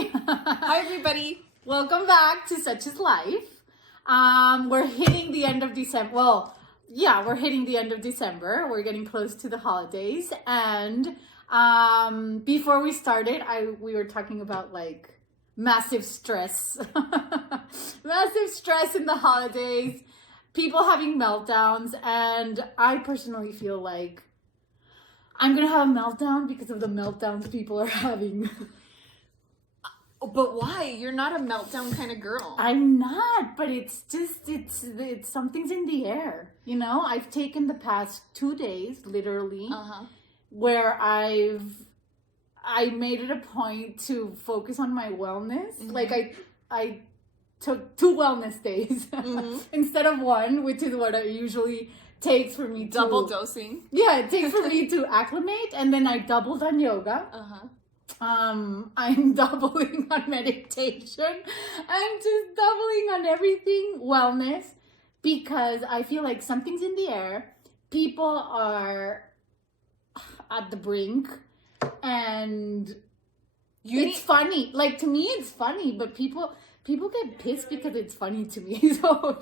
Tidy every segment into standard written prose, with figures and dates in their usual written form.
Hi, everybody. Welcome back to Such is Life. We're hitting the end of December. Well, yeah, we're hitting the end of December. We're getting close to the holidays. And before we started, we were talking about like massive stress. Massive stress in the holidays. People having meltdowns. And I personally feel like I'm going to have a meltdown because of the meltdowns people are having. But why? You're not a meltdown kind of girl. I'm not, but it's something's in the air. You know, I've taken the past 2 days, literally, where I made it a point to focus on my wellness. Mm-hmm. Like I took 2 wellness days instead of 1, which is what it usually takes for me to... Double dosing. Yeah, it takes for me to acclimate, and then I doubled on yoga. I'm doubling on meditation. I'm just doubling on everything wellness because I feel like something's in the air. People are at the brink, and it's funny. Like, to me, it's funny, but people get pissed because it's funny to me. So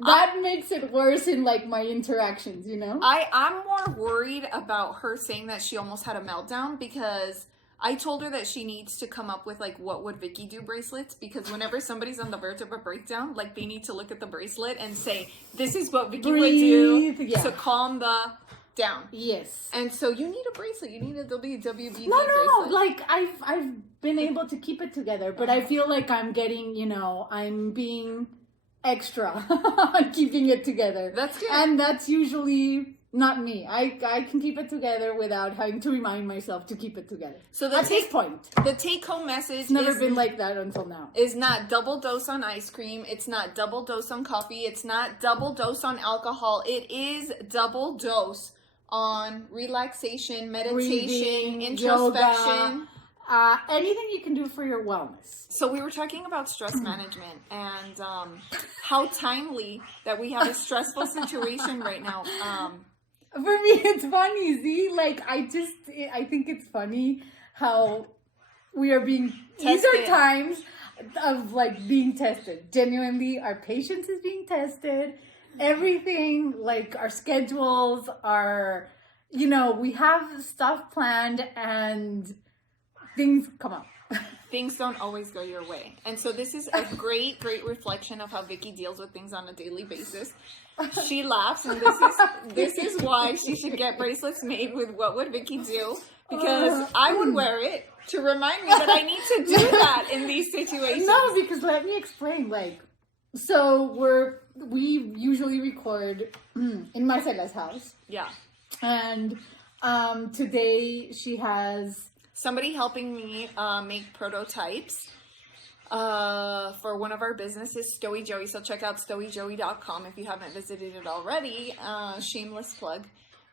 that makes it worse in like my interactions, you know? I'm more worried about her saying that she almost had a meltdown because I told her that she needs to come up with like what would Vicky do bracelets, because whenever somebody's on the verge of a breakdown, like they need to look at the bracelet and say, this is what Vicky would do to calm the down. Yes. And so you need a bracelet. You need a WWBD bracelet. No. Like I've been able to keep it together, but I feel like I'm getting, I'm being extra on keeping it together. That's good. And that's usually not me. I can keep it together without having to remind myself to keep it together. So at this point, the take-home message it's never been like that until now. Is not double dose on ice cream. It's not double dose on coffee. It's not double dose on alcohol. It is double dose on relaxation, meditation, breathing, introspection. Yoga, anything you can do for your wellness. So we were talking about stress management and how timely that we have a stressful situation right now. For me, it's funny, see? Like, I think it's funny how we are being tested. These are times of, like, being tested. Genuinely, our patience is being tested. Everything, like, our schedules are, we have stuff planned and things come up. Things don't always go your way. And so this is a great reflection of how Vicky deals with things on a daily basis. She laughs, and this is why she should get bracelets made with what would Vicky do, because I would wear it to remind me that I need to do that in these situations. No, because let me explain. Like, so we usually record in Marcella's house. Yeah. And today she has somebody helping me make prototypes for one of our businesses, Stowy Joey. So check out stowyjoey.com if you haven't visited it already. Shameless plug.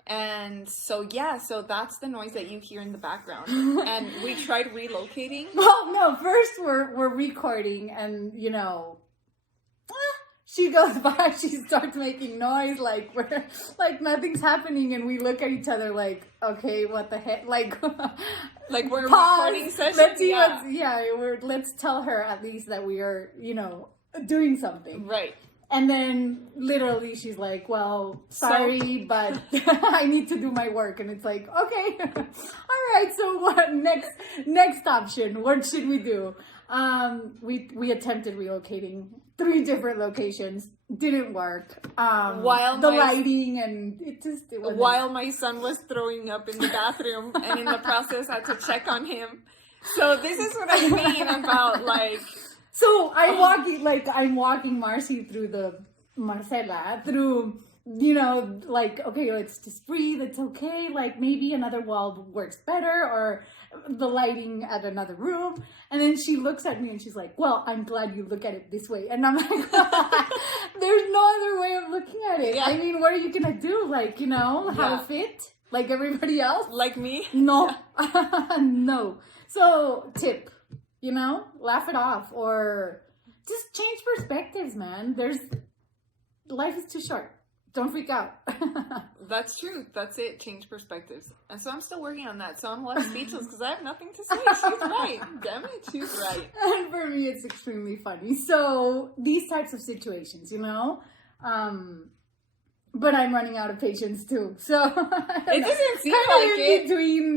And so, so that's the noise that you hear in the background. And we tried relocating. Well, no, first we're recording, and she goes by, she starts making noise, like we're like nothing's happening, and we look at each other like, okay, what the heck? Like we're pause, recording session. Let's see let's tell her at least that we are, doing something. Right. And then literally she's like, well, sorry, but I need to do my work. And it's like, okay, all right. So what next option? What should we do? We attempted relocating 3 different locations. Didn't work. While the lighting and while my son was throwing up in the bathroom, and in the process I had to check on him. So this is what I mean about like. So I'm walking Marcy through the Marcella through, like, okay, let's just breathe. It's okay. Like, maybe another wall works better, or the lighting at another room. And then she looks at me and she's like, well, I'm glad you look at it this way. And I'm like, there's no other way of looking at it. Yeah. I mean, what are you going to do? Like, have a fit like everybody else? Like me? No. No. So tip. Laugh it off, or just change perspectives, man. Life is too short don't freak out. That's true. That's it. Change perspectives. And so I'm still working on that. So I'm left speechless because I have nothing to say. She's right. Damn it, she's right. And for me, it's extremely funny. So these types of situations, you know, but I'm running out of patience too. So it doesn't seem like it.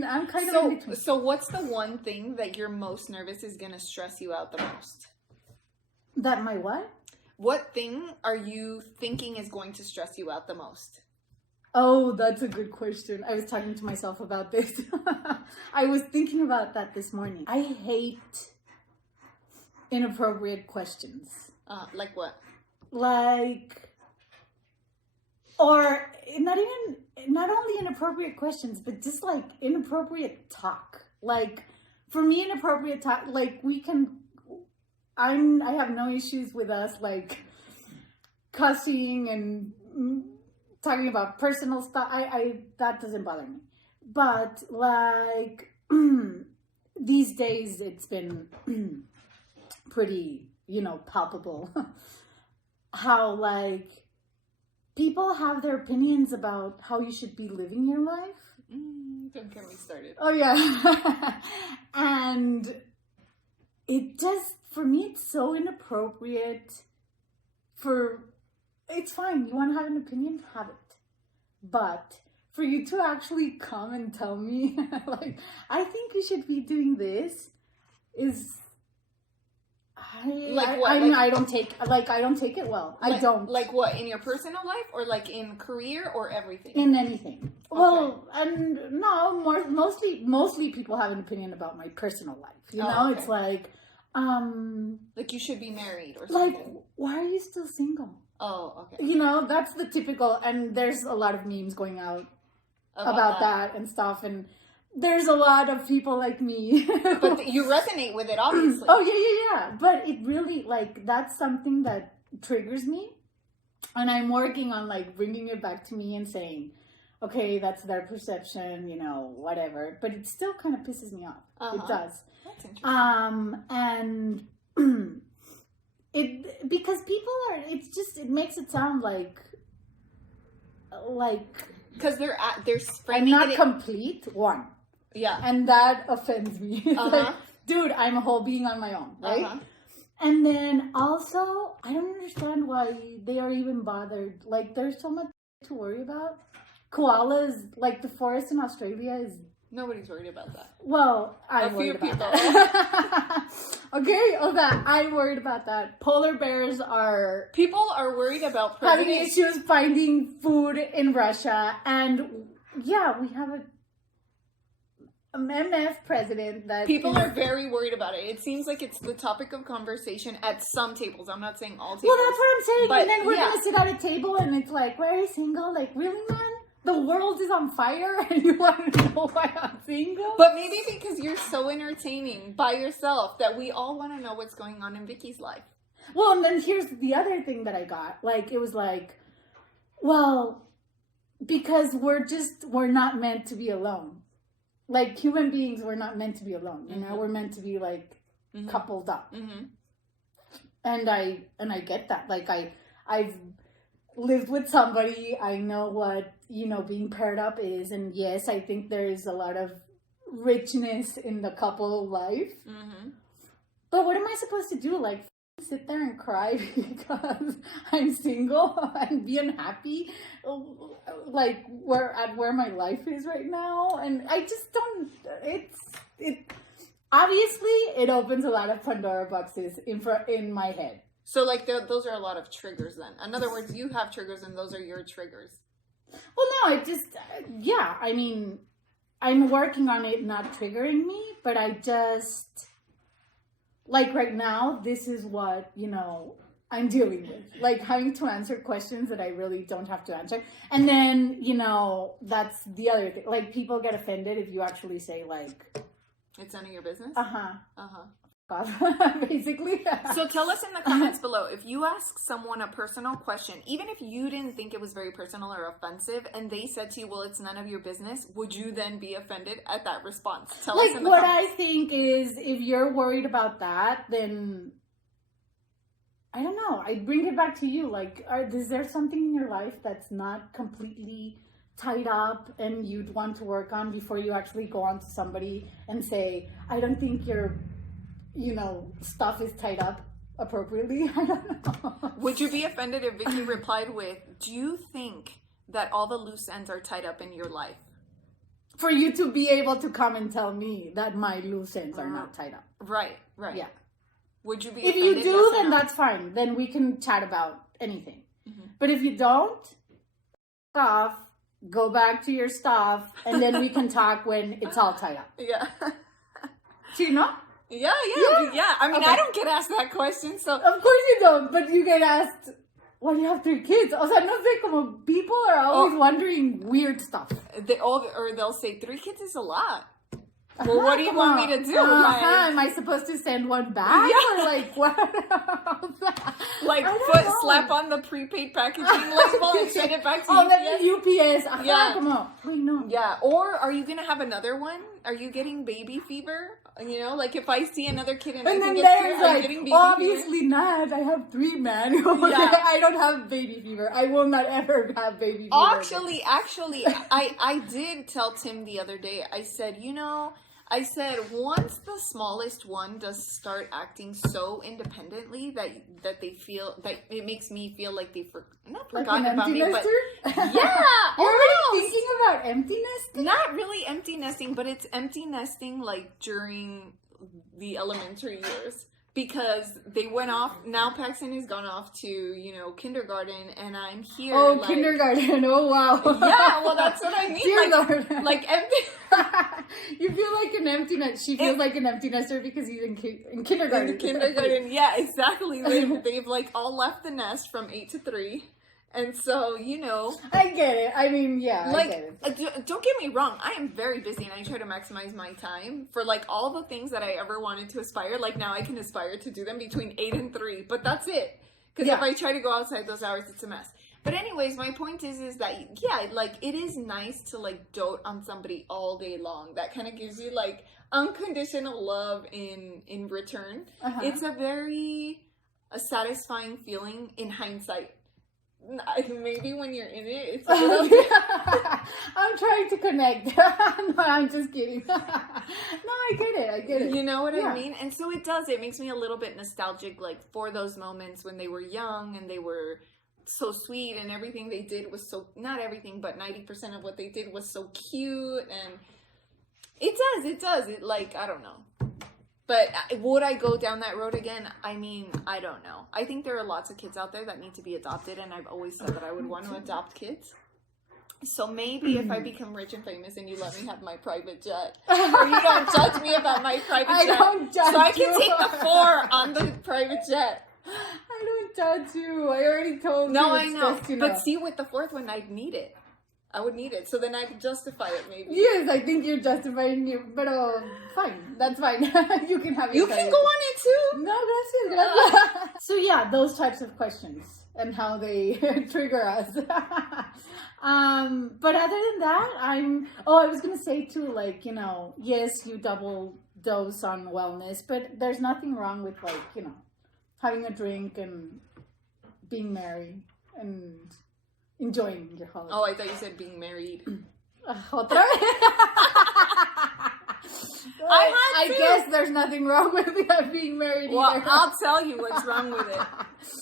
I'm kind of in between. So what's the one thing that you're most nervous is going to stress you out the most? That my what? What thing are you thinking is going to stress you out the most? Oh, that's a good question. I was talking to myself about this. I was thinking about that this morning. I hate inappropriate questions. Like what? Like, or not only inappropriate questions, but just like inappropriate talk. Like, for me, inappropriate talk, like I have no issues with us like cussing and talking about personal stuff. That doesn't bother me. But like these days it's been pretty, you know, palpable how like people have their opinions about how you should be living your life. Don't get me started. Oh yeah. And it just, for me, it's so inappropriate. It's fine. You want to have an opinion? Have it. But for you to actually come and tell me, like, I think you should be doing this, I don't take it well. I don't. Like what? In your personal life, or like in career, or everything? In anything. Okay. Well, and no, mostly people have an opinion about my personal life. You know, okay. It's like you should be married or something. Like, why are you still single? Oh, okay. You know, that's the typical, and there's a lot of memes going out about that and stuff, and there's a lot of people like me. But you resonate with it, obviously. Oh, yeah. But it really, like, that's something that triggers me, and I'm working on, like, bringing it back to me and saying, okay, that's their perception, you know, whatever. But it still kind of pisses me off. It does. That's interesting. And because people are, it makes it sound like because they're I'm framing not it complete, one. Yeah. And that offends me. Like, dude, I'm a whole being on my own, right? And then also, I don't understand why they are even bothered. Like, there's so much to worry about. Koalas, like the forest in Australia is... Nobody's worried about that. Well, I'm worried about that. Okay, I'm worried about that. Polar bears are... People are worried about having issues finding food in Russia. And yeah, we have a MF president that... People are very worried about it. It seems like it's the topic of conversation at some tables. I'm not saying all tables. Well, that's what I'm saying. But, and then we're going to sit at a table and it's like, why are you single? Like, really, man? The world is on fire and you want to know why I'm single? But maybe because you're so entertaining by yourself that we all want to know what's going on in Vicky's life. Well, and then here's the other thing that I got. Like, it was like, well, because we're not meant to be alone. Like, human beings, we're not meant to be alone. You know, we're meant to be, like, coupled up. And I get that. Like, I've lived with somebody. I know what, you know, being paired up is. And yes, I think there is a lot of richness in the couple life. But what am I supposed to do? Like, sit there and cry because I'm single and be unhappy? Like, where my life is right now? And I just don't, obviously it opens a lot of Pandora boxes in my head. So, like, those are a lot of triggers then. In other words, you have triggers and those are your triggers. Well, no, it just, yeah, I mean, I'm working on it not triggering me, but I just, like, right now, this is what, you know, I'm dealing with. Like, having to answer questions that I really don't have to answer. And then, you know, that's the other thing. Like, people get offended if you actually say, like... It's none of your business? Basically. So tell us in the comments below, if you ask someone a personal question, even if you didn't think it was very personal or offensive, and they said to you, well, it's none of your business, would you then be offended at that response? Tell us in the what comments. I think is, if you're worried about that, then I don't know. I bring it back to you. Like, is there something in your life that's not completely tied up and you'd want to work on before you actually go on to somebody and say, I don't think your, stuff is tied up appropriately? I don't know. Would you be offended if Vicky replied with, do you think that all the loose ends are tied up in your life? For you to be able to come and tell me that my loose ends are not tied up. Right. Yeah. Would you be if offended? you do, then that's fine. Then we can chat about anything. Mm-hmm. But if you don't, off, go back to your stuff, and then we can talk when it's all tied up. Yeah. Do you know? Yeah. I mean, okay. I don't get asked that question, so... Of course you don't, but you get asked, why do you have 3 kids? O sea, no sé, como people are always wondering weird stuff. They'll say, 3 kids is a lot. Well, what do you want me to do? Am I supposed to send one back? Yeah. Or like, what? Like, slap on the prepaid packaging label and send it back to UPS? Then UPS. Yeah. Come on. Wait, no. Yeah. Or are you going to have another one? Are you getting baby fever? Like if I see another kid and I think it's here, I'm getting baby obviously fever. Not. I have 3 men. I don't have baby fever. I will not ever have baby fever. Actually, I did tell Tim the other day. I said, once the smallest one does start acting so independently that they feel that it makes me feel like they not forgotten like about me, but yeah, you're already thinking about empty nesting. Not really empty nesting, but it's empty nesting like during the elementary years. Because they went off, now Paxton has gone off to, kindergarten, and I'm here. Oh, like, kindergarten, oh wow. Yeah, well that's what I mean. Like empty. You feel like an empty nest. She feels like an empty nester because he's in kindergarten. In kindergarten, yeah, exactly. They've like all left the nest from 8 to 3. And so, I get it. I mean, yeah, like, I get it. Don't get me wrong. I am very busy and I try to maximize my time for like all the things that I ever wanted to aspire. Like now I can aspire to do them between 8 and 3, but that's it. Because if I try to go outside those hours, it's a mess. But anyways, my point is that, like it is nice to like dote on somebody all day long. That kind of gives you like unconditional love in return. Uh-huh. It's a very satisfying feeling in hindsight. Maybe when you're in it, it's a little bit... I'm trying to connect. No, I'm just kidding. No, I get it. You know what I mean? And so it makes me a little bit nostalgic, like for those moments when they were young and they were so sweet and everything they did was so, not everything, but 90% of what they did was so cute. And it does. It like, I don't know. But would I go down that road again? I mean, I don't know. I think there are lots of kids out there that need to be adopted, and I've always said that I would want to adopt kids. So maybe if I become rich and famous and you let me have my private jet, or you don't judge me about my private jet, I don't judge so I can take the 4 on the private jet. I don't judge you. I already told you. No, I know. But see, with the 4th one, I'd need it. I would need it, so then I could justify it, maybe. Yes, I think you're justifying it, but fine, that's fine. You can have it. You can go on it too. No, gracias. So yeah, those types of questions and how they trigger us. But other than that, I was gonna say too, like, yes, you double dose on wellness, but there's nothing wrong with like, having a drink and being merry and enjoying your holiday. Oh, I thought you said being married. Otra vez? I guess there's nothing wrong with being married well, either. I'll tell you what's wrong with it.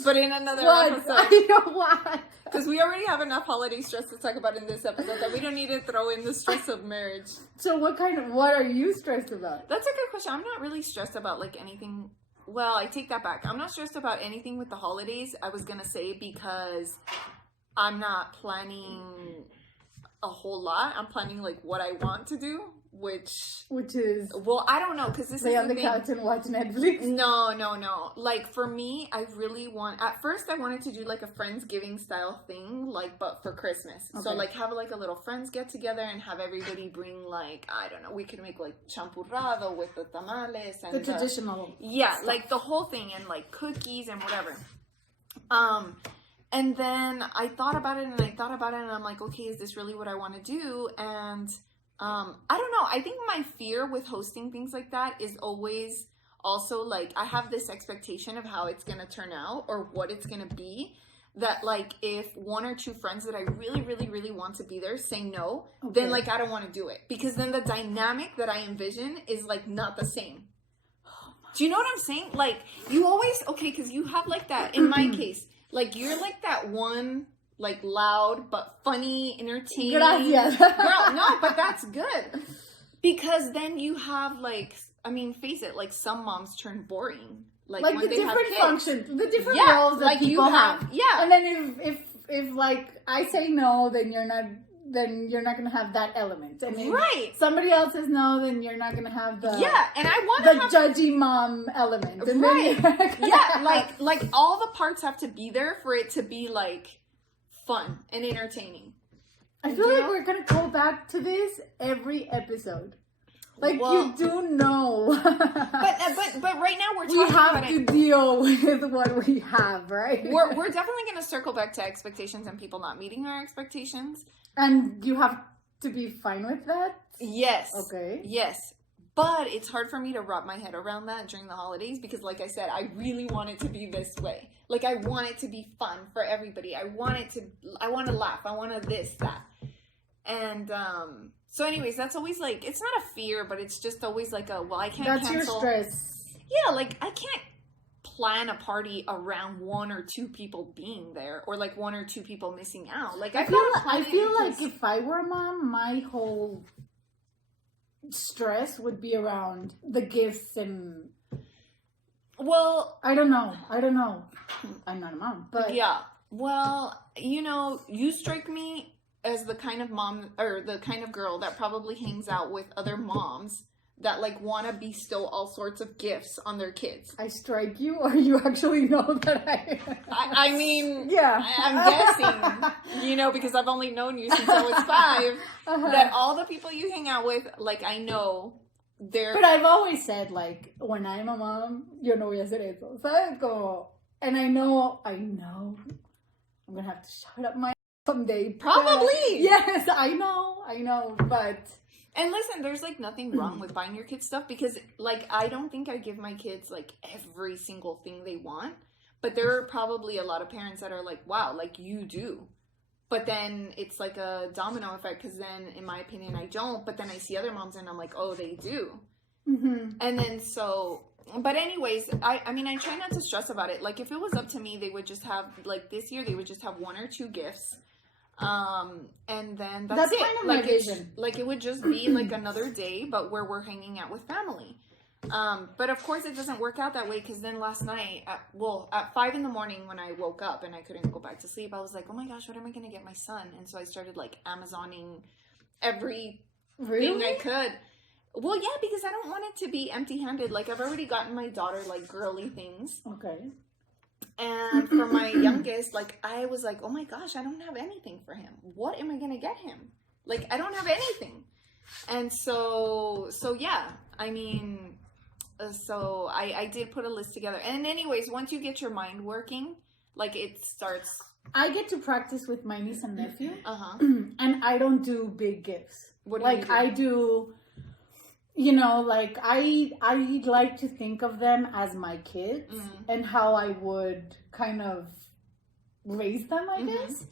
But in another episode. I know what. Because we already have enough holiday stress to talk about in this episode that we don't need to throw in the stress of marriage. So what are you stressed about? That's a good question. I'm not really stressed about like anything. Well, I take that back. I'm not stressed about anything with the holidays, I was going to say, because I'm not planning a whole lot. I'm planning like what I want to do, which is, well, I don't know, because this lay is on the couch and watch Netflix. No. Like for me, I really at first I wanted to do like a Friendsgiving style thing, like but for Christmas. Okay. So like have like a little friends get together and have everybody bring like, I don't know, we could make like champurrado with the tamales and the traditional stuff. Like the whole thing, and like cookies and whatever. And then I thought about it and I'm like, okay, is this really what I want to do? And I don't know. I think my fear with hosting things like that is always also like I have this expectation of how it's gonna turn out or what it's gonna be. That like if one or two friends that I really, really, really want to be there say no, then like I don't want to do it, because then the dynamic that I envision is like not the same. Do you know what I'm saying? Like you always because you have like that. In my case, like you're like that one like loud but funny, entertaining Gracias. girl. No, but that's good, because then you have like, I mean, face it, like some moms turn boring. Like when the they have different kids. functions, the different roles that like people you have. Yeah. And then if like I say no, then you're not gonna have that element. And if somebody else says no, then you're not gonna have the and I want the judgy mom element. And like all the parts have to be there for it to be like fun and entertaining. I feel like we're gonna go back to this every episode. Like, you do know. but right now we're talking we have about to deal with what we have, right? We're definitely going to circle back to expectations and people not meeting our expectations. And you have to be fine with that? Yes. Okay. Yes. But it's hard for me to wrap my head around that during the holidays, because like I said, I really want it to be this way. Like I want it to be fun for everybody. I want to laugh. I want to this, that. And, so anyways, that's always like, it's not a fear, but it's just always like I can't cancel. That's your stress. Yeah, like I can't plan a party around one or two people being there, or like one or two people missing out. Like I feel like if I were a mom, my whole stress would be around the gifts and... Well... I don't know. I'm not a mom, but... Yeah. Well, you strike me as the kind of mom, or the kind of girl that probably hangs out with other moms that like want to bestow all sorts of gifts on their kids. I strike you, or you actually know that I mean, yeah, I'm guessing, because I've only known you since I was 5, that all the people you hang out with, like I know they're... But I've always said, like, when I'm a mom, yo no voy a hacer eso, ¿sabes? Como, and I know, I'm gonna have to shut up my someday. Probably. Yes, I know, but... And listen, there's like nothing wrong with buying your kids stuff, because like I don't think I give my kids like every single thing they want, but there are probably a lot of parents that are like, wow, like you do. But then it's like a domino effect, because then in my opinion I don't, but then I see other moms and I'm like, oh, they do. Mm-hmm. And then but anyways, I mean, I try not to stress about it. Like if it was up to me, they would just have, like this year, they would just have 1 or 2 gifts. And then that's it. Kind of my vision. Like it would just be like another day, but where we're hanging out with family. But of course it doesn't work out that way, because then last night at 5 a.m. when I woke up and I couldn't go back to sleep, I was like, oh my gosh, what am I gonna get my son? And so I started like Amazoning everything I could. Well, yeah, because I don't want it to be empty-handed. Like I've already gotten my daughter like girly things. Okay. And for my youngest, like, I was like, oh my gosh, I don't have anything for him. What am I going to get him? Like, I don't have anything. And so yeah, I mean, so I did put a list together. And anyways, once you get your mind working, like it starts. I get to practice with my niece and nephew. Uh-huh. And I don't do big gifts. What do like you do? I do... like I like to think of them as my kids, and how I would kind of raise them, I guess.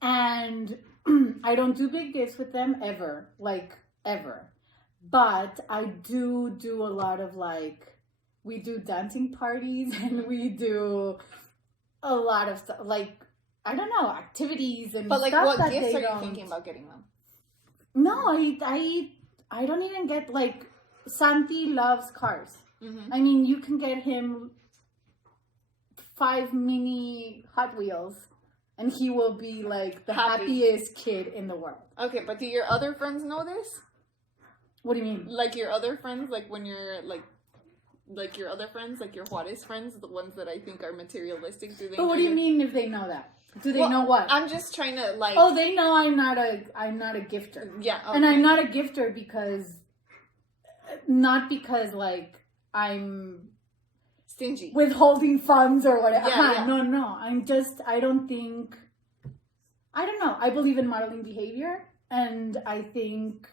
And I don't do big gifts with them ever. But I do a lot of like, we do dancing parties and we do a lot of stuff, like, I don't know, activities and but like stuff. What gifts are you thinking about getting them? No, I don't even get, like, Santi loves cars. I mean, you can get him 5 mini Hot Wheels and he will be like the happiest kid in the world. Okay, but do your other friends know this? What do you mean? Like your other friends, like when you're like your other friends, like your Juarez friends, the ones that I think are materialistic, do they But what do you mean if they know that? Do they know what? I'm just trying to like... Oh, they know I'm not a gifter. Yeah. Okay. And I'm not a gifter because... Not because, like, I'm... stingy. Withholding funds or whatever. Yeah. No. I don't think... I don't know. I believe in modeling behavior. And I think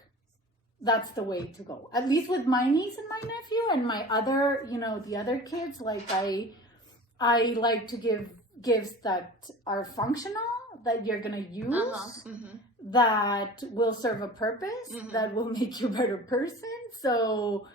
that's the way to go. At least with my niece and my nephew and my other, the other kids, like I like to give gifts that are functional, that you're gonna use, that will serve a purpose, that will make you a better person. So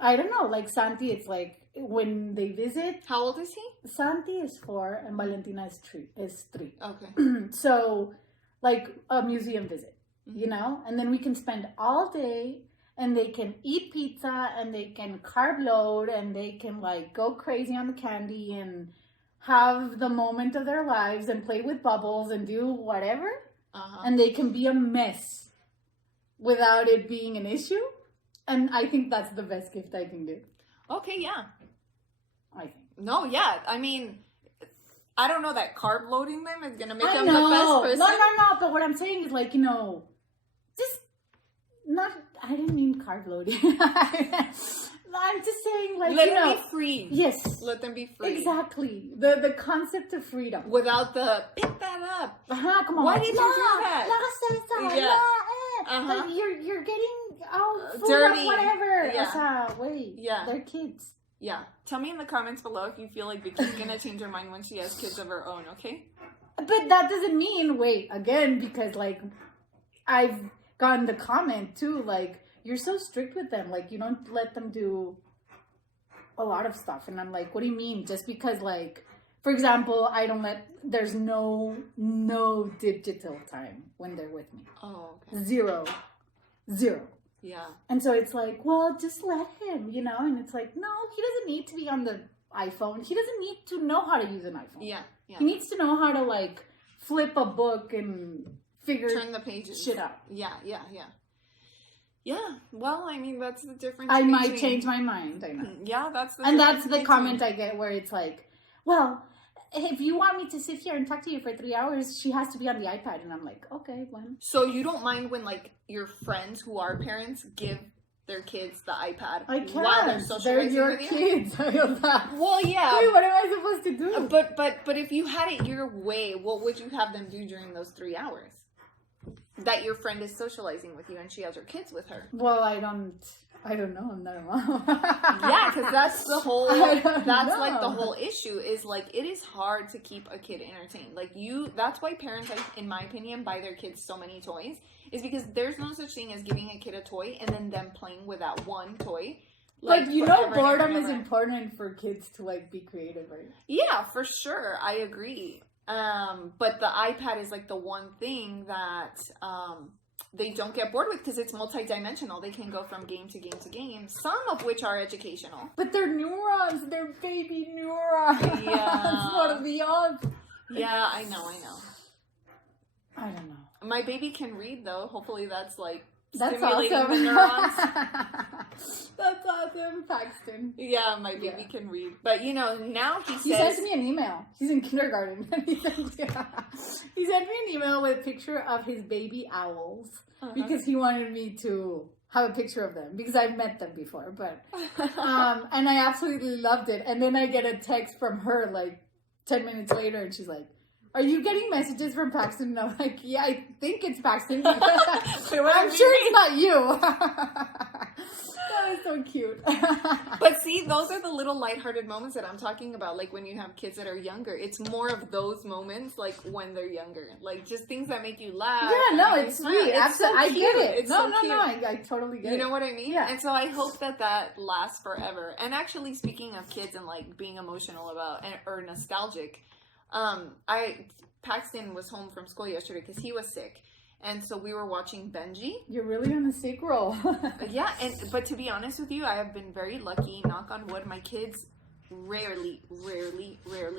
I don't know, like Santi, it's like when they visit. How old is he? Santi is 4 and Valentina is 3. Okay. So like a museum visit. And then we can spend all day and they can eat pizza and they can carb load and they can like go crazy on the candy and have the moment of their lives and play with bubbles and do whatever. And they can be a mess without it being an issue. And I think that's the best gift I can do. Okay, yeah. I think. No, yeah. I mean, I don't know that carb loading them is going to make them the best person. No. But what I'm saying is like, just not, I didn't mean carb loading. I'm just saying like, let them be free. Yes. Let them be free. Exactly. The concept of freedom. Without the, pick that up. Come on. Why did you do that? Like you're getting full dirty. Of whatever. Yeah. Wait. Yeah. They're kids. Yeah. Tell me in the comments below if you feel like Vicky's gonna change her mind when she has kids of her own, okay? But that doesn't mean, because like I've gotten the comment too, like, you're so strict with them, like you don't let them do a lot of stuff. And I'm like, what do you mean? Just because, like, for example, there's no digital time when they're with me. Oh, okay. Zero. Yeah. And so it's like, well, just let him, and it's like, no, he doesn't need to be on the iPhone. He doesn't need to know how to use an iPhone. Yeah. He needs to know how to, like, flip a book and turn the pages. Shit out. Yeah. Yeah, well, I mean, that's the difference. I might change my mind, I know. Yeah, that's the And that's the comment I get where it's like, well, if you want me to sit here and talk to you for 3 hours, she has to be on the iPad. And I'm like, okay, well. So you don't mind when, like, your friends who are parents give their kids the iPad I can't. while they're socializing your with you? kids. Well, yeah. Wait, what am I supposed to do? But if you had it your way, what would you have them do during those 3 hours? That your friend is socializing with you and she has her kids with her. Well, I don't know. I'm not a mom. Yeah, because that's the whole, like the whole issue is like, it is hard to keep a kid entertained. Like that's why parents, in my opinion, buy their kids so many toys, is because there's no such thing as giving a kid a toy and then them playing with that one toy. Like, boredom is important for kids to, like, be creative, right? Yeah, for sure. I agree. But the iPad is like the one thing that they don't get bored with because it's multi-dimensional. They can go from game to game to game, some of which are educational. But they're neurons. They're baby neurons. Yeah. That's what the odds. Yeah, I know. I don't know. My baby can read, though. Hopefully that's like stimulating the neurons. That's awesome, Paxton. Yeah, my baby can read. But, now he sent me an email. He's in kindergarten. He sent me an email with a picture of his baby owls because he wanted me to have a picture of them because I've met them before. But and I absolutely loved it. And then I get a text from her like 10 minutes later and she's like, are you getting messages from Paxton? And I'm like, yeah, I think it's Paxton. I'm sure it's not you. That was so cute. But see, those are the little lighthearted moments that I'm talking about. Like when you have kids that are younger, it's more of those moments, like when they're younger, like just things that make you laugh. Yeah, no, it's sweet. Absolutely, I get it. It's no, cute. I totally get it. You know what I mean? Yeah. And so I hope that lasts forever. And actually, speaking of kids and like being emotional about or nostalgic, Paxton was home from school yesterday because he was sick. And so we were watching Benji. You're really on a sick roll. Yeah, but to be honest with you, I have been very lucky, knock on wood. My kids rarely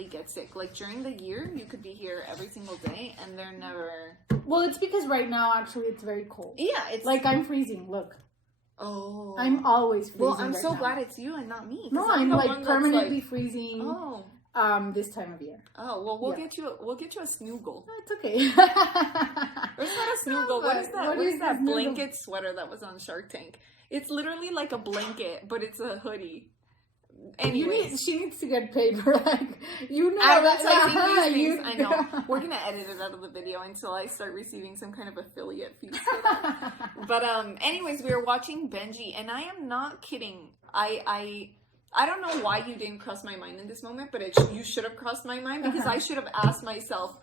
get sick. Like during the year, you could be here every single day and they're never... Well, it's because right now, actually, it's very cold. Yeah, it's... Like, I'm freezing, look. Oh. I'm always freezing. Well, I'm so glad it's you and not me. No, I'm like permanently freezing. Oh. This time of year. Oh, well, we'll get you a snoogle. No, it's okay. Or it's not a snoogle. What is that? What is that blanket sweater that was on Shark Tank? It's literally like a blanket, but it's a hoodie. anyways. She needs to get paid for like advertising these things. I know. We're gonna edit it out of the video until I start receiving some kind of affiliate fees for that. But anyways, we were watching Benji, and I am not kidding. I don't know why you didn't cross my mind in this moment, but you should have crossed my mind, because I should have asked myself,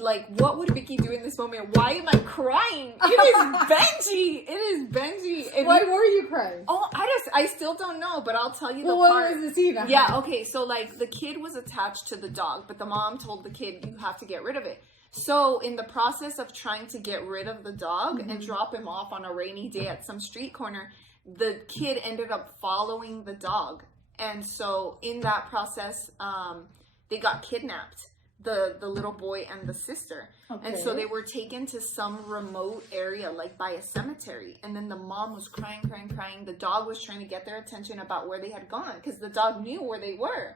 like, what would Vicky do in this moment? Why am I crying? It is Benji. It is Benji. And why were you crying? Oh, I still don't know, but I'll tell you the what part. was the scene? Yeah, okay. So like the kid was attached to the dog, but the mom told the kid, you have to get rid of it. So in the process of trying to get rid of the dog and drop him off on a rainy day at some street corner, the kid ended up following the dog. And so in that process, they got kidnapped. The little boy and the sister. Okay. And so they were taken to some remote area, like by a cemetery. And then the mom was crying. The dog was trying to get their attention about where they had gone, because the dog knew where they were.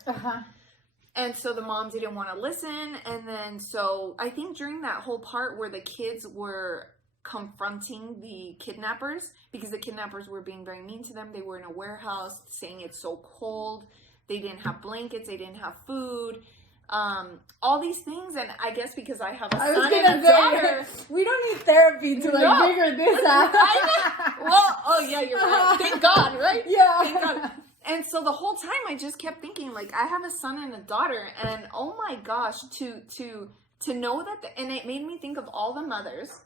And so the mom didn't want to listen. And then so I think during that whole part where the kids were confronting the kidnappers, because the kidnappers were being very mean to them. They were in a warehouse saying it's so cold. They didn't have blankets. They didn't have food. All these things, and I guess because I have a son and a daughter, we don't need therapy to figure this out. Well, oh yeah, you're right. Thank God, right? Yeah. Thank God. And so the whole time I just kept thinking, like, I have a son and a daughter, and oh my gosh, to know that, and it made me think of all the mothers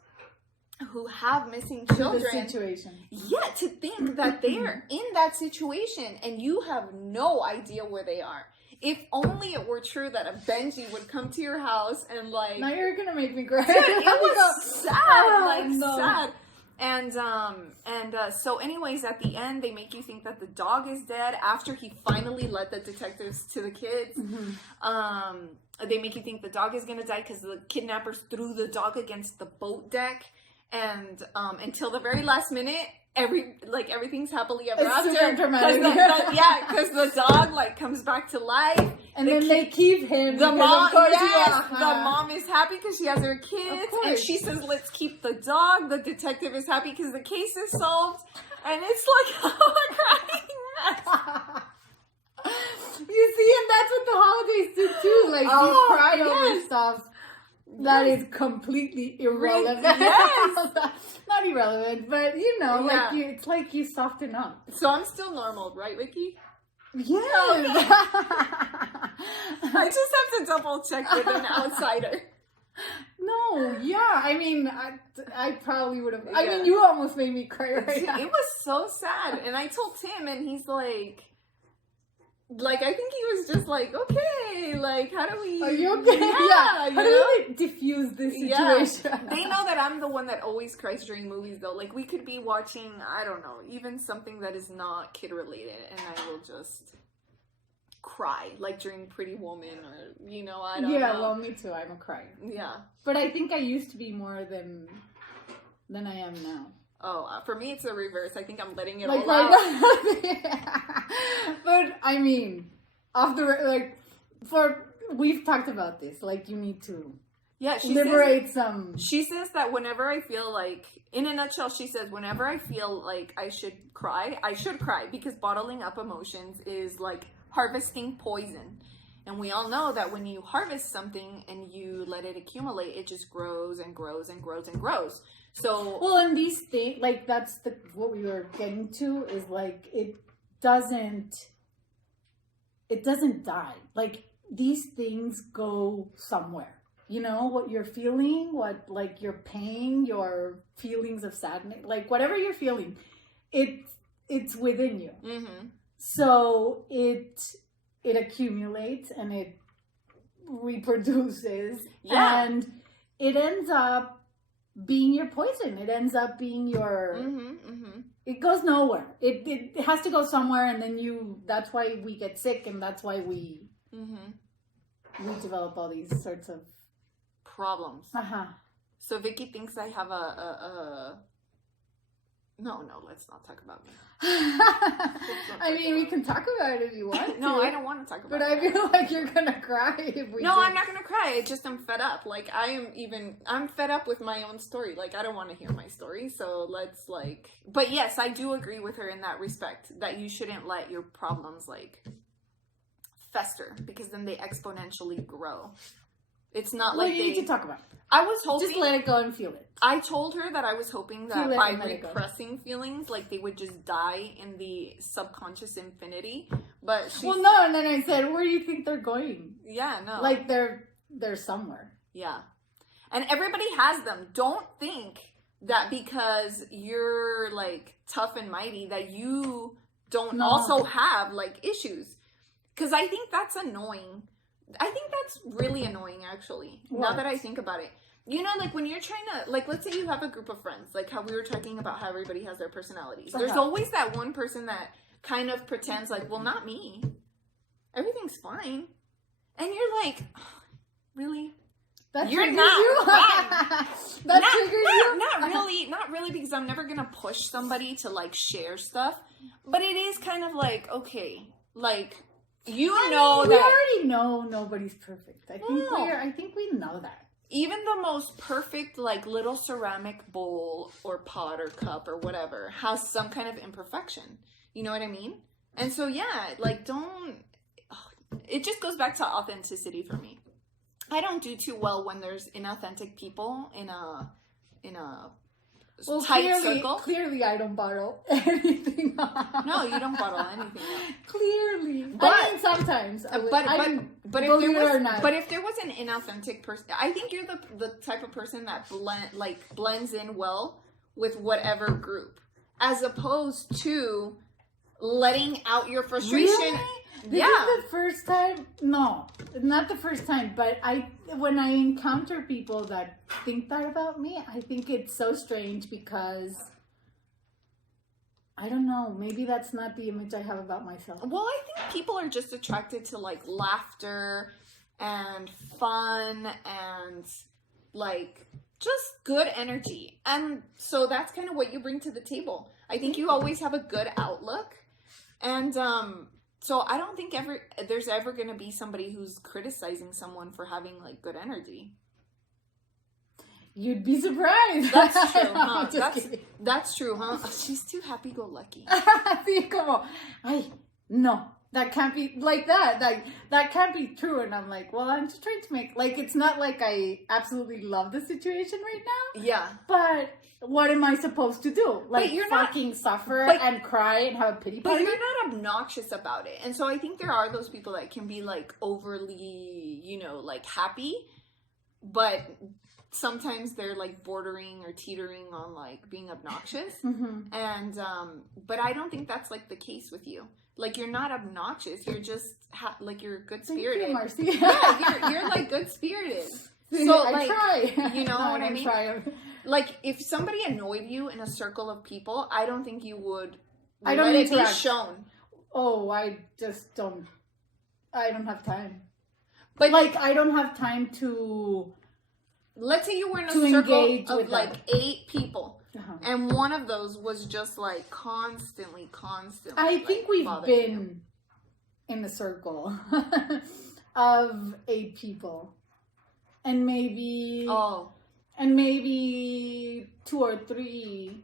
who have missing children. The situation. Yeah, to think that they're in that situation and you have no idea where they are. If only it were true that a Benji would come to your house and like... Now you're gonna make me cry. Dude, it was sad, sad. And so anyways, at the end, they make you think that the dog is dead after he finally led the detectives to the kids. They make you think the dog is gonna die because the kidnappers threw the dog against the boat deck. And until the very last minute, everything's happily ever after. Super dramatic. Because the dog like comes back to life, and then they keep him. The mom, the mom is happy because she has her kids, and she says, "Let's keep the dog." The detective is happy because the case is solved, and it's like a crying mess. You see, and that's what the holidays do too. Like you cry over stuff that is completely irrelevant. Yes. Not irrelevant, but you know, like it's like you soften up. So I'm still normal, right, Vicky? Yes. I just have to double check with an outsider. No, yeah. I mean, I probably would have. I mean, you almost made me cry right now. It was so sad, and I told Tim, and he's like, I think he was just like, okay, like, how do we... Are you okay? Yeah. How do we diffuse this situation? Yeah. They know that I'm the one that always cries during movies, though. Like, we could be watching, I don't know, even something that is not kid-related, and I will just cry, like during Pretty Woman, or, I don't know. Yeah, well, me too. I'm a crier. Yeah. But I think I used to be more than I am now. Oh, for me, it's the reverse. I think I'm letting it all out. But I mean, we've talked about this. Like, you need to liberate some. She says that whenever I feel like, in a nutshell, she says whenever I feel like I should cry, because bottling up emotions is like harvesting poison. And we all know that when you harvest something and you let it accumulate, it just grows and grows and grows and grows. So, well, and these things, like, that's what we were getting to, is like, it doesn't die. Like, these things go somewhere. You know, what you're feeling, like, your pain, your feelings of sadness, like, whatever you're feeling, it's within you. Mm-hmm. So it accumulates and it reproduces, and it ends up being your poison. It ends up being your... It goes nowhere. It has to go somewhere, and then that's why we get sick, and that's why we develop all these sorts of problems. So Vicky thinks I have a No, let's not talk about me. I mean, we can talk about it if you want No, to. I don't want to talk about But it. I feel like you're gonna cry if we No, do. I'm not gonna cry. It's just I'm fed up. Like, I'm fed up with my own story. Like, I don't want to hear my story. So let's, like... But yes, I do agree with her in that respect. That you shouldn't let your problems, like, fester. Because then they exponentially grow. It's not Well, like you need to talk about it. I was hoping... Just let it go and feel it. I told her that I was hoping that Feel it by and let it go. repressing feelings, like, they would just die in the subconscious infinity. But she... Well, no, and then I said, where do you think they're going? Yeah, no. Like, they're somewhere. Yeah. And everybody has them. Don't think that because you're, like, tough and mighty that you don't also have, like, issues. Because I think that's annoying. I think that's really annoying, actually. What? Now that I think about it. You know, like, when you're trying to, like, let's say you have a group of friends. Like, how we were talking about how everybody has their personalities. There's always that one person that kind of pretends like, well, not me. Everything's fine. And you're like, oh, really? That You're triggers not you? fine. That triggers you? Not really, because I'm never gonna push somebody to, like, share stuff. But it is kind of like, okay, like, you know we that already know nobody's perfect. I think we know that. even the most perfect, like, little ceramic bowl or pot or cup or whatever has some kind of imperfection. You know what I mean? And so, yeah, like, it just goes back to authenticity for me. I don't do too well when there's inauthentic people in a tight circle. Clearly, I don't bottle anything up. No, you don't bottle anything up. Clearly, But- I mean, sometimes. But if there was an inauthentic person, I think you're the type of person that blends in well with whatever group, as opposed to letting out your frustration. Really? This is the first time. No, not the first time. But when I encounter people that think that about me, I think it's so strange because I don't know. Maybe that's not the image I have about myself. Well, I think people are just attracted to, like, laughter and fun and, like, just good energy. And so that's kind of what you bring to the table. I think you always have a good outlook. And so I don't think there's ever going to be somebody who's criticizing someone for having, like, good energy. You'd be surprised. That's true, huh? Kidding. That's true, huh? She's too happy-go-lucky. Sí, como, ay, no, that can't be like that. Like, that can't be true. And I'm like, well, I'm just trying to make, like, it's not like I absolutely love the situation right now. Yeah. But what am I supposed to do? Like, you're fucking suffer and cry and have a pity But party? you're not obnoxious about it. And so I think there are those people that can be, like, overly, you know, like, happy. But sometimes they're, like, bordering or teetering on, like, being obnoxious. Mm-hmm. And, but I don't think that's, like, the case with you. Like, you're not obnoxious. You're just, like, you're good-spirited. Thank you, Marcy. Yeah, you're, like, good-spirited. So, I like, try. You know No, what I don't mean? Try. Like, if somebody annoyed you in a circle of people, I don't think you would I don't let it be interact. shown. Oh, I just don't. I don't have time. But, Like, I don't have time to. let's say you were in a To circle engage of, with like, them. 8 people. Uh-huh. And one of those was just, like, constantly. I like, think we've bothering been you. in a circle of 8 people, and maybe 2 or 3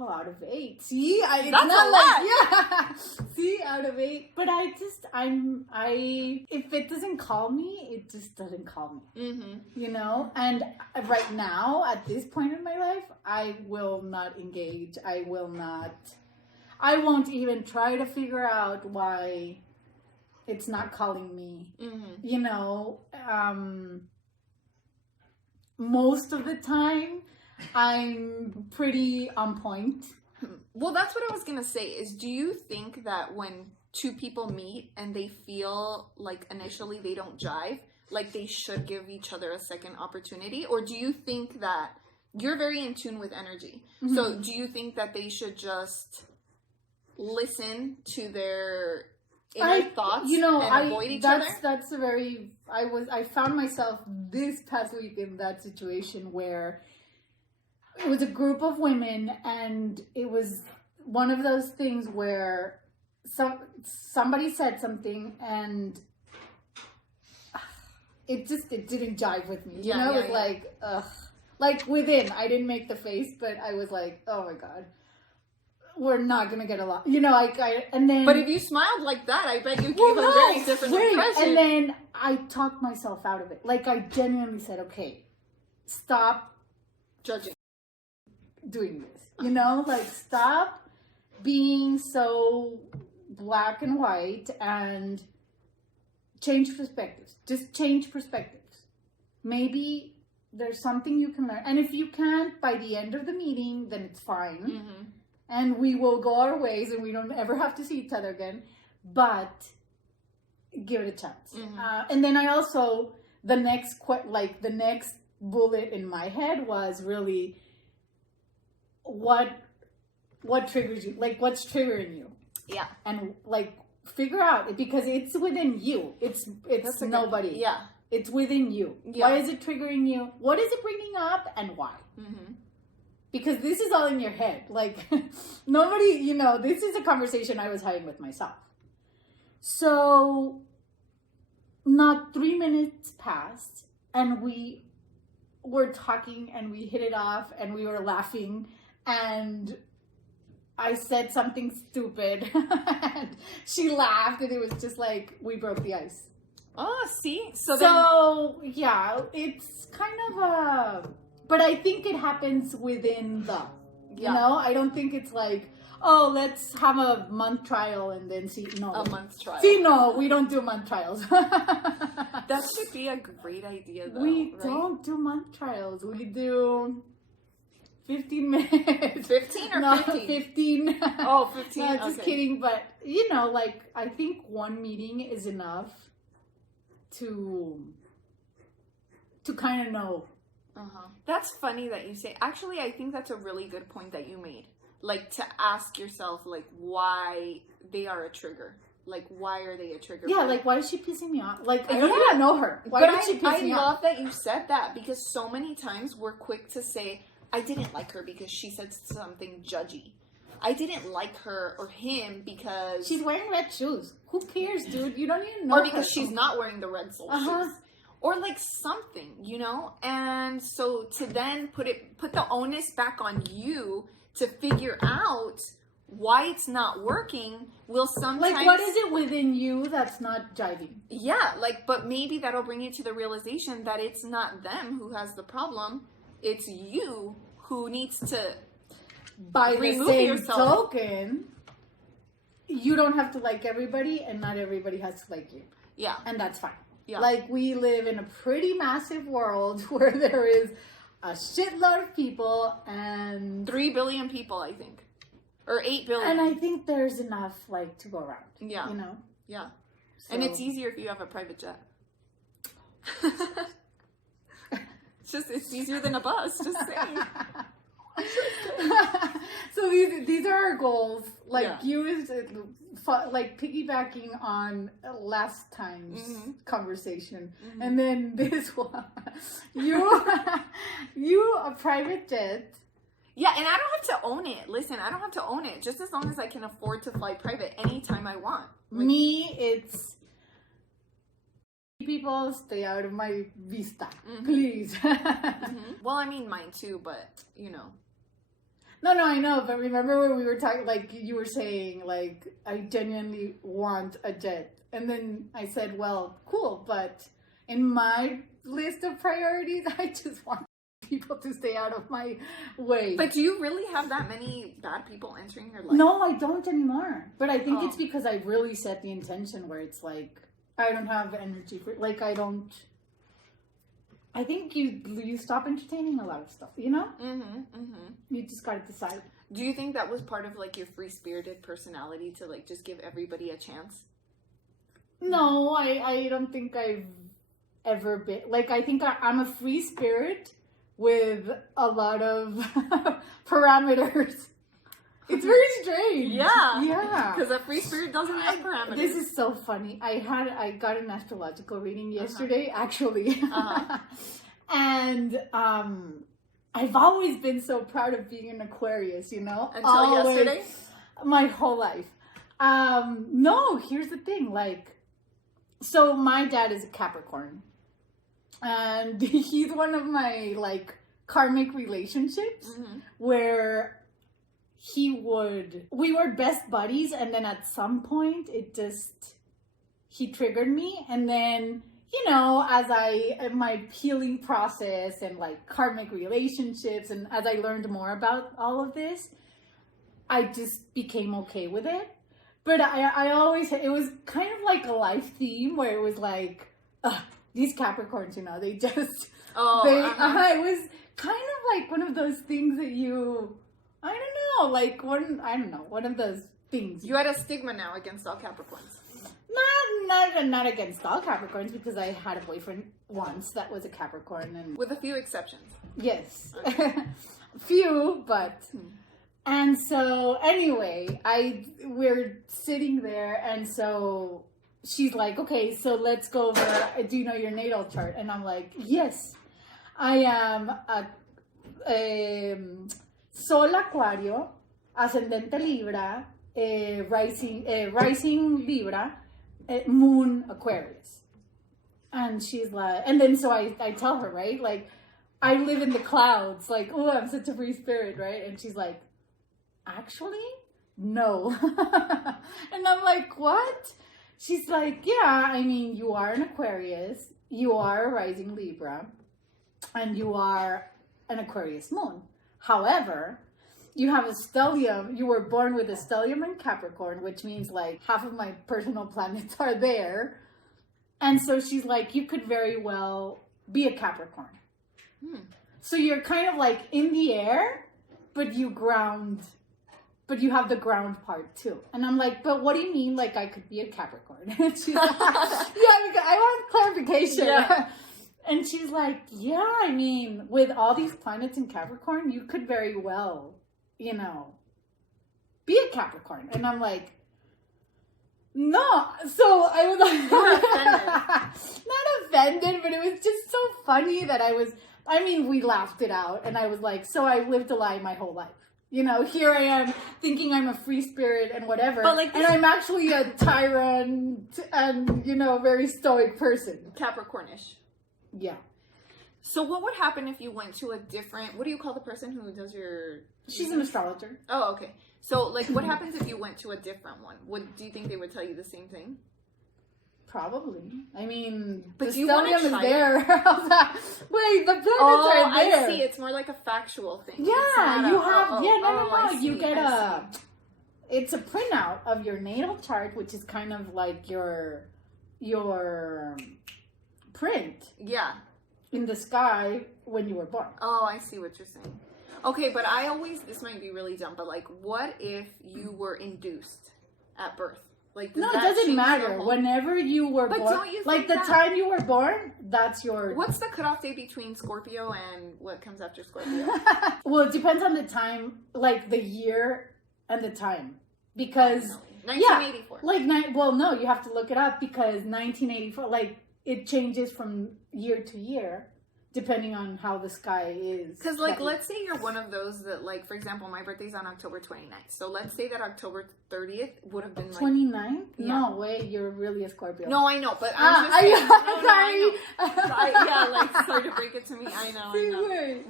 out of 8. See, it's That's not a like lot. yeah. See, out of 8. But if it doesn't call me, it just doesn't call me. Mm-hmm. You know, and right now at this point in my life, I will not engage. I won't even try to figure out why it's not calling me. Mm-hmm. You know, most of the time I'm pretty on point. Well, that's what I was gonna say, is do you think that when 2 people meet and they feel like initially they don't jive, like they should give each other a second opportunity? Or do you think that you're very in tune with energy? Mm-hmm. So do you think that they should just listen to their inner thoughts and avoid each other? That's a very, I found myself this past week in that situation where it was a group of women, and it was one of those things where somebody said something, and it didn't jive with me. You know, it was like, ugh. Like within, I didn't make the face, but I was like, oh my God, we're not gonna get along. You know, and then. But if you smiled like that, I bet you gave a very different impression. And then I talked myself out of it. Like I genuinely said, okay, stop judging, doing this. You know, like stop being so black and white and change perspectives. Just change perspectives. Maybe there's something you can learn. And if you can't by the end of the meeting, then it's fine. Mm-hmm. And we will go our ways and we don't ever have to see each other again. But give it a chance. Mm-hmm. And then I also, the next bullet in my head was really what triggers you? Like what's triggering you? Yeah. And like figure out it, because it's within you. It's nobody. Yeah. It's within you. Yeah. Why is it triggering you? What is it bringing up, and why? Mm-hmm. Because this is all in your head. Like nobody, you know, this is a conversation I was having with myself. So not 3 minutes passed, and we were talking, and we hit it off, and we were laughing, and I said something stupid, and she laughed, and it was just like we broke the ice. Oh, see? So yeah, it's kind of but I think it happens within you know? I don't think it's like, oh, let's have a month trial and then see. No. A month trial. See, no, we don't do month trials. That should be a great idea, though. We don't do month trials. We do 15 minutes. 15 or 50? 15. Oh, 15. No, just kidding. But, you know, like, I think one meeting is enough to kind of know. Uh-huh. That's funny that you say. Actually, I think that's a really good point that you made. Like, to ask yourself, like, why they are a trigger. Like, why are they a trigger? Yeah, like, why is she pissing me off? Like, I don't even know her. Why did she piss me off? I love that you said that, because so many times we're quick to say, I didn't like her because she said something judgy. I didn't like her or him because... she's wearing red shoes. Who cares, dude? You don't even know Or because she's not wearing the red sole shoes. Or like something, you know? And so to then put the onus back on you to figure out why it's not working will sometimes... like, what is it within you that's not jiving? Yeah, like, but maybe that'll bring you to the realization that it's not them who has the problem. It's you who needs to... by the same token, you don't have to like everybody, and not everybody has to like you. Yeah. And that's fine. Yeah. Like, we live in a pretty massive world where there is a shitload of people, and 3 billion people, I think. Or 8 billion. And I think there's enough, like, to go around. Yeah. You know? Yeah. So. And it's easier if you have a private jet. It's easier than a bus, just saying. So these are our goals. Like, you is like piggybacking on last time's conversation, and then this one, you a private jet. Yeah, and I don't have to own it. Listen, I don't have to own it. Just as long as I can afford to fly private anytime I want. Like, me, it's people stay out of my vista, please. Well, I mean mine too, but you know. No, I know, but remember when we were talking, like, you were saying, like, I genuinely want a jet. And then I said, well, cool, but in my list of priorities, I just want people to stay out of my way. But do you really have that many bad people entering your life? No, I don't anymore. But I think it's because I really set the intention where it's like, I don't have energy for, like, I think you stop entertaining a lot of stuff, you know? You just gotta decide. Do you think that was part of, like, your free-spirited personality to, like, just give everybody a chance? No, I don't think I've ever been... like, I think I'm a free spirit with a lot of parameters. It's very strange. Yeah. Because a free spirit doesn't have parameters. This is so funny. I got an astrological reading yesterday, actually. And I I've always been so proud of being an Aquarius, you know? Until yesterday? My whole life. No, here's the thing. Like, so my dad is a Capricorn. And he's one of my, like, karmic relationships where we were best buddies. And then at some point, he triggered me. And then, you know, my healing process and like karmic relationships, and as I learned more about all of this, I just became okay with it. But I always, it was kind of like a life theme where it was like, these Capricorns, you know, they just, it was kind of like one of those things that one of those things. You had a stigma now against all Capricorns. Not against all Capricorns, because I had a boyfriend once that was a Capricorn, and with a few exceptions. Yes, few, but. And so anyway, we're sitting there, and so she's like, okay, so let's go over, do you know your natal chart? And I'm like, yes, I am a Sol Acuario, Ascendente Libra, rising Libra, Moon Aquarius. And she's like, and then so I tell her, right, like, I live in the clouds, like, oh, I'm such a free spirit, right? And she's like, actually, no. And I'm like, what? She's like, yeah, I mean, you are an Aquarius, you are a rising Libra, and you are an Aquarius moon. However, you have a stellium, you were born with a stellium in Capricorn, which means like half of my personal planets are there. And so she's like, you could very well be a Capricorn. So you're kind of like in the air, but you have the ground part too. And I'm like, but what do you mean, like, I could be a Capricorn? And she's like, yeah, because I want clarification. Yeah. And she's like, yeah, I mean, with all these planets in Capricorn, you could very well, you know, be a Capricorn. And I'm like, no. So I was like, not offended, but it was just so funny that we laughed it out. And I was like, so I've lived a lie my whole life. You know, here I am thinking I'm a free spirit and whatever. But like, and I'm actually a tyrant and, you know, very stoic person. Capricornish. Yeah. So what would happen if you went to a different, what do you call the person who does your... She's an astrologer. Oh, okay. So, like, what happens if you went to a different one? Do you think they would tell you the same thing? Probably. I mean, but the stellium is there. Wait, the planets are there. I see. It's more like a factual thing. Yeah, you get it's a printout of your natal chart, which is kind of like your print. Yeah. In the sky when you were born. Oh, I see what you're saying. Okay, but this might be really dumb, but like, what if you were induced at birth? Like, no, it doesn't matter. Whenever you were born, don't you like the time you were born, that's your... What's the cutoff date between Scorpio and what comes after Scorpio? Well, it depends on the time, like the year and the time. Because... 1984. No, you have to look it up because 1984, like, it changes from year to year. Depending on how the sky is. Because, like, let's say you're one of those that, like, for example, my birthday's on October 29th. So let's say that October 30th would have been, like... 29th? Yeah. No way, you're really a Scorpio. No, I know, but I'm just saying... sorry to break it to me. I know.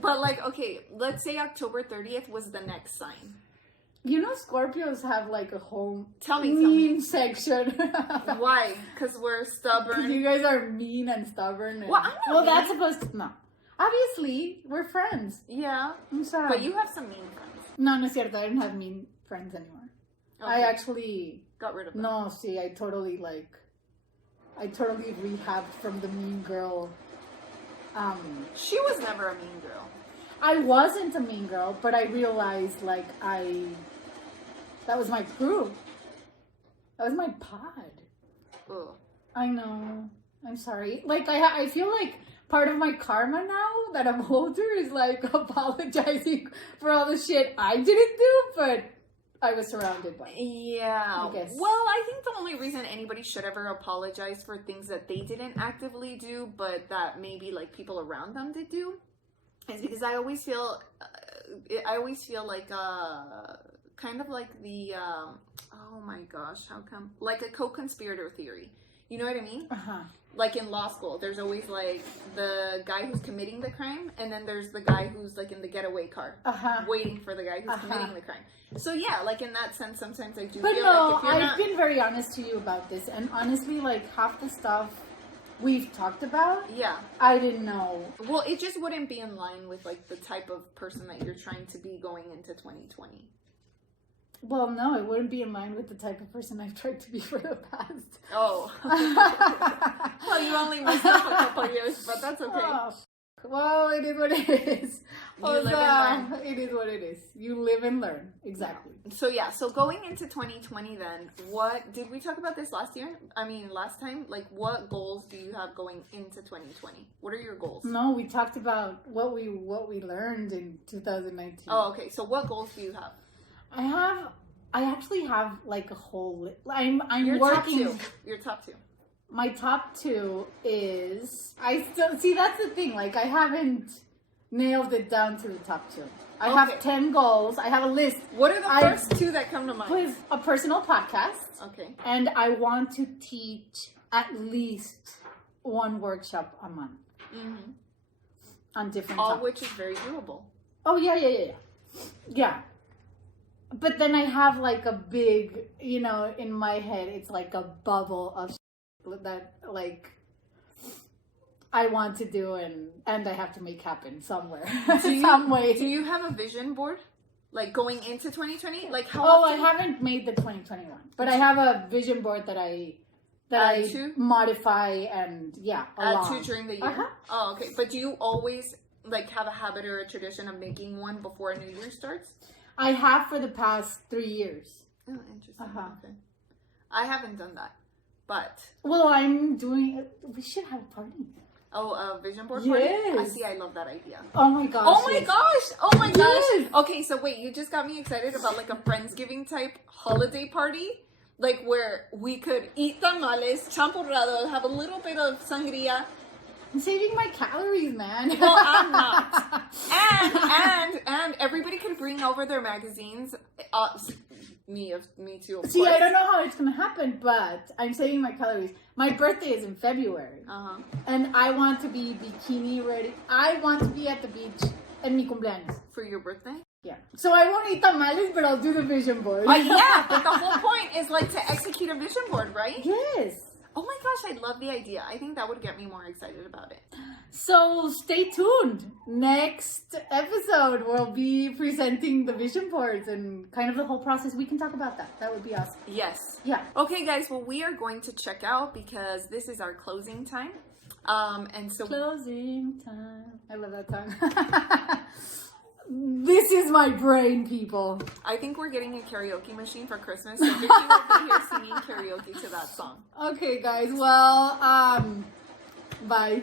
But, like, okay, let's say October 30th was the next sign. You know, Scorpios have, like, a whole mean section. Why? Because we're stubborn. Because you guys are mean and stubborn. And... Well, I'm not mean. That's supposed to... No. Obviously, we're friends. Yeah. I'm sorry. But you have some mean friends. No, es cierto. I don't have mean friends anymore. Okay. I actually... got rid of them. No, see, I totally rehabbed from the mean girl. She was never a mean girl. I wasn't a mean girl, but I realized, like, that was my crew. That was my pod. Ugh. I know. I'm sorry. Like, I feel like part of my karma now that I'm older is, like, apologizing for all the shit I didn't do, but I was surrounded by it. Yeah. I guess. Well, I think the only reason anybody should ever apologize for things that they didn't actively do, but that maybe, like, people around them did do, is because I always feel like kind of like the oh my gosh, how come, like a co-conspirator theory. You know what I mean? Like in law school, there's always like the guy who's committing the crime, and then there's the guy who's like in the getaway car, waiting for the guy who's committing the crime. So yeah, like in that sense, sometimes I do. But feel no, like if you're I've been very honest to you about this, and honestly, like half the stuff we've talked about, I didn't know. Well, it just wouldn't be in line with like the type of person that you're trying to be going into 2020. Well, no, it wouldn't be in line with the type of person I've tried to be for the past. Oh. Well, you only missed up a couple years, but that's okay. Oh, well, it is what it is. You live and learn. It is what it is. You live and learn. Exactly. So yeah, so going into 2020 then, what, did we talk about this last time? Like what goals do you have going into 2020? What are your goals? No, we talked about what we learned in 2019. Oh, okay. So what goals do you have? I actually have like a whole I'm your working. Top two. Your top two. My top two is, I still see, that's the thing, like I haven't nailed it down to the top two. I have 10 goals. I have a list. What are the first two that come to mind? With a personal podcast. Okay. And I want to teach at least one workshop a month. On different topics. All which is very doable. Oh yeah. Yeah. But then I have like a big, in my head, it's like a bubble of that like I want to do and I have to make happen somewhere. Some way. Do you have a vision board? Like going into 2020? Like how often? I haven't made the 2021. But I have a vision board that I modify and add to during the year. Oh, okay. But do you always like have a habit or a tradition of making one before a new year starts? I have for the past 3 years. Oh, interesting. Okay. I haven't done that, but... Well, I'm doing... We should have a party. Oh, a vision board party? Yes. I love that idea. Oh my gosh. Oh my gosh. Oh my gosh. Yes. Okay, so wait, you just got me excited about like a Friendsgiving type holiday party. Like where we could eat tamales, champurrado, have a little bit of sangria. I'm saving my calories, man. Well, I'm not. And everybody can bring over their magazines. Me too. Of See, course. I don't know how it's gonna happen, but I'm saving my calories. My birthday is in February, and I want to be bikini ready. I want to be at the beach en mi cumpleaños. For your birthday? Yeah. So I won't eat tamales, but I'll do the vision board. Yeah, but the whole point is like to execute a vision board, right? Yes. Oh my gosh, I love the idea. I think that would get me more excited about it. So stay tuned. Next episode, we'll be presenting the vision boards and kind of the whole process. We can talk about that. That would be awesome. Yes. Yeah. Okay, guys. Well, we are going to check out because this is our closing time. And so closing time. I love that song. This is my brain, people. I think we're getting a karaoke machine for Christmas. So Vicky will be here singing karaoke to that song. Okay, guys. Well, bye.